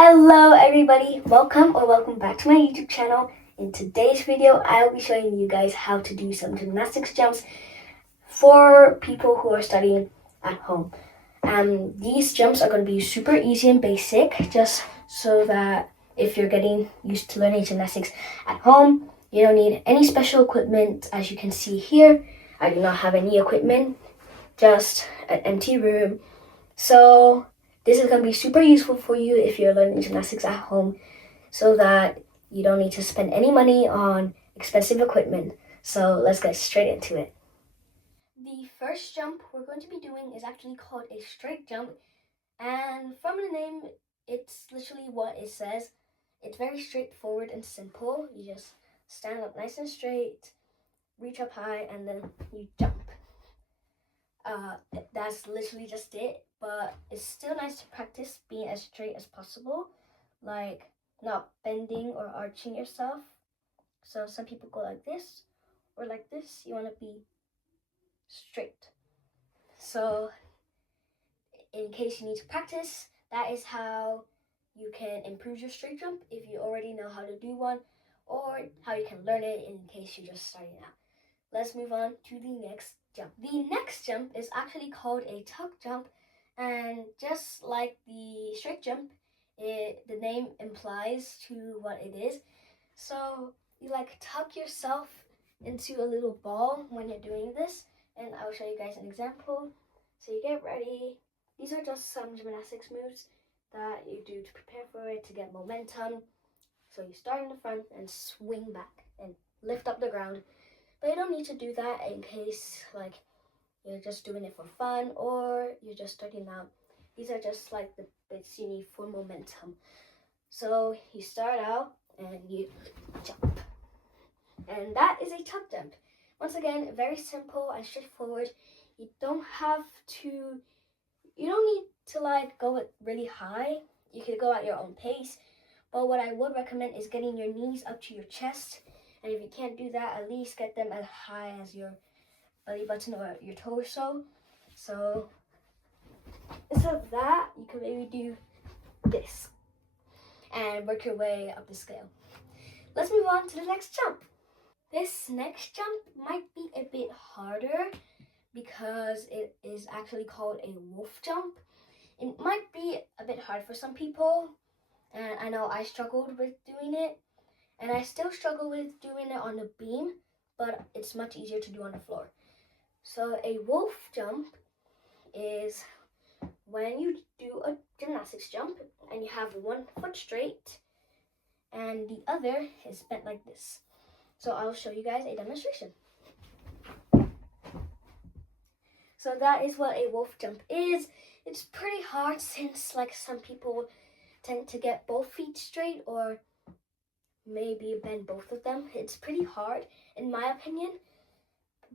Hello everybody, welcome back to my YouTube channel. In today's video, I'll be showing you guys how to do some gymnastics jumps for people who are studying at home. These jumps are going to be super easy and basic, just so that if you're getting used to learning gymnastics at home, you don't need any special equipment. As you can see here, I do not have any equipment, just an empty room. So this is going to be super useful for you if you're learning gymnastics at home, so that you don't need to spend any money on expensive equipment. So let's get straight into it. The first jump we're going to be doing is actually called a straight jump, and from the name, it's literally what it says. It's very straightforward and simple. You just stand up nice and straight, reach up high, and then you jump. That's literally just it, but it's still nice to practice being as straight as possible, like not bending or arching yourself. So some people go like this or like this. You want to be straight. So in case you need to practice, that is how you can improve your straight jump if you already know how to do one, or how you can learn it in case you're just starting out. Let's move on to the next jump. The next jump is actually called a tuck jump, and just like the straight jump, the name implies to what it is. So you like tuck yourself into a little ball when you're doing this, and I'll show you guys an example. So you get ready. These are just some gymnastics moves that you do to prepare for it, to get momentum. So you start in the front and swing back and lift up the ground. But you don't need to do that in case like you're just doing it for fun or you're just starting out. These are just like the bits you need for momentum. So you start out and you jump. And that is a tuck jump. Once again, very simple and straightforward. You don't need to like go really high. You could go at your own pace. But what I would recommend is getting your knees up to your chest. And if you can't do that, at least get them as high as your belly button or your torso. So instead of that, you can maybe do this and work your way up the scale. Let's move on to the next jump. This next jump might be a bit harder because it is actually called a wolf jump. It might be a bit hard for some people, and I know I struggled with doing it. And I still struggle with doing it on the beam, but it's much easier to do on the floor. So a wolf jump is when you do a gymnastics jump and you have one foot straight and the other is bent like this. So I'll show you guys a demonstration. So that is what a wolf jump is. It's pretty hard since like some people tend to get both feet straight or maybe bend both of them. It's pretty hard in my opinion,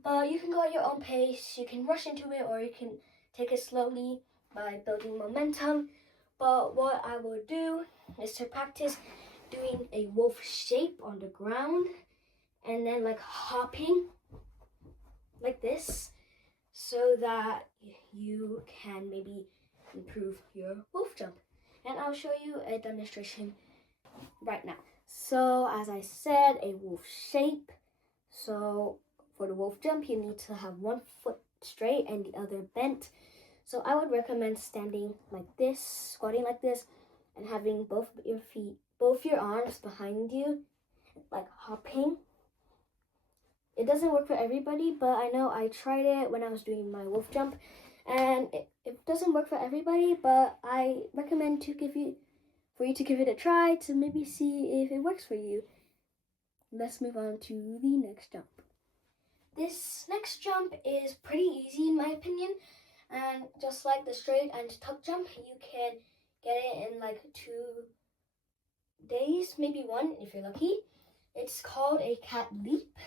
but you can go at your own pace. You can rush into it or you can take it slowly by building momentum. But what I will do is to practice doing a wolf shape on the ground and then like hopping like this, so that you can maybe improve your wolf jump. And I'll show you a demonstration right now. So as I said, a wolf shape. So for the wolf jump, you need to have one foot straight and the other bent. So I would recommend standing like this, squatting like this, and having both your arms behind you, like hopping. It doesn't work for everybody, but I know I tried it when I was doing my wolf jump, and it doesn't work for everybody, but I recommend for you to give it a try to maybe see if it works for you. Let's move on to the next jump. This next jump is pretty easy in my opinion, and just like the straight and tuck jump, you can get it in like 2 days, maybe 1 if you're lucky. It's called a cat leap.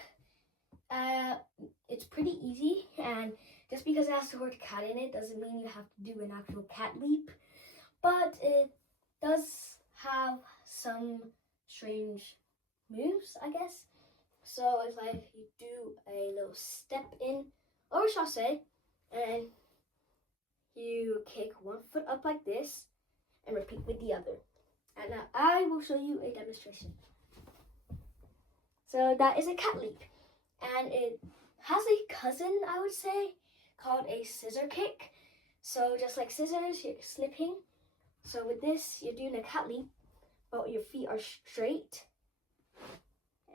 It's pretty easy, and just because it has the word cat in it doesn't mean you have to do an actual cat leap, but it does have some strange moves, I guess. So it's like you do a little step in or chasse, and you kick one foot up like this and repeat with the other. And now I will show you a demonstration. So that is a cat leap. And it has a cousin, I would say, called a scissor kick. So just like scissors, you're slipping. So with this, you're doing a cat leap, but your feet are straight.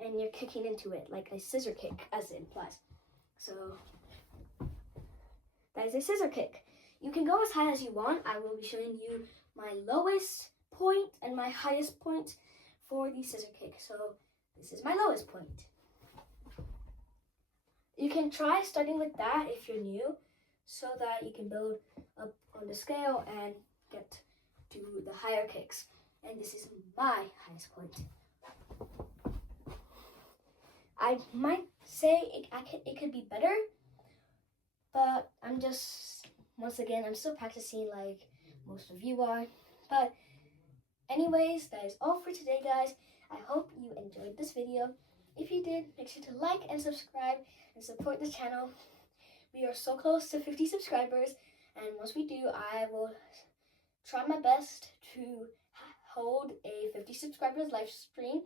And you're kicking into it like a scissor kick, as it implies. So that is a scissor kick. You can go as high as you want. I will be showing you my lowest point and my highest point for the scissor kick. So this is my lowest point. You can try starting with that if you're new, so that you can build up on the scale and get to the higher kicks. And this is my highest point. I might say it could be better, but once again, I'm still practicing like most of you are. But anyways, that is all for today, guys. I hope you enjoyed this video. If you did, make sure to like and subscribe and support the channel. We are so close to 50 subscribers, and once we do, I will try my best to hold a 50 subscribers live stream.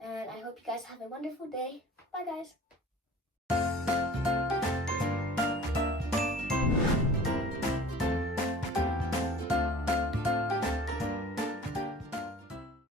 And I hope you guys have a wonderful day. Bye, guys.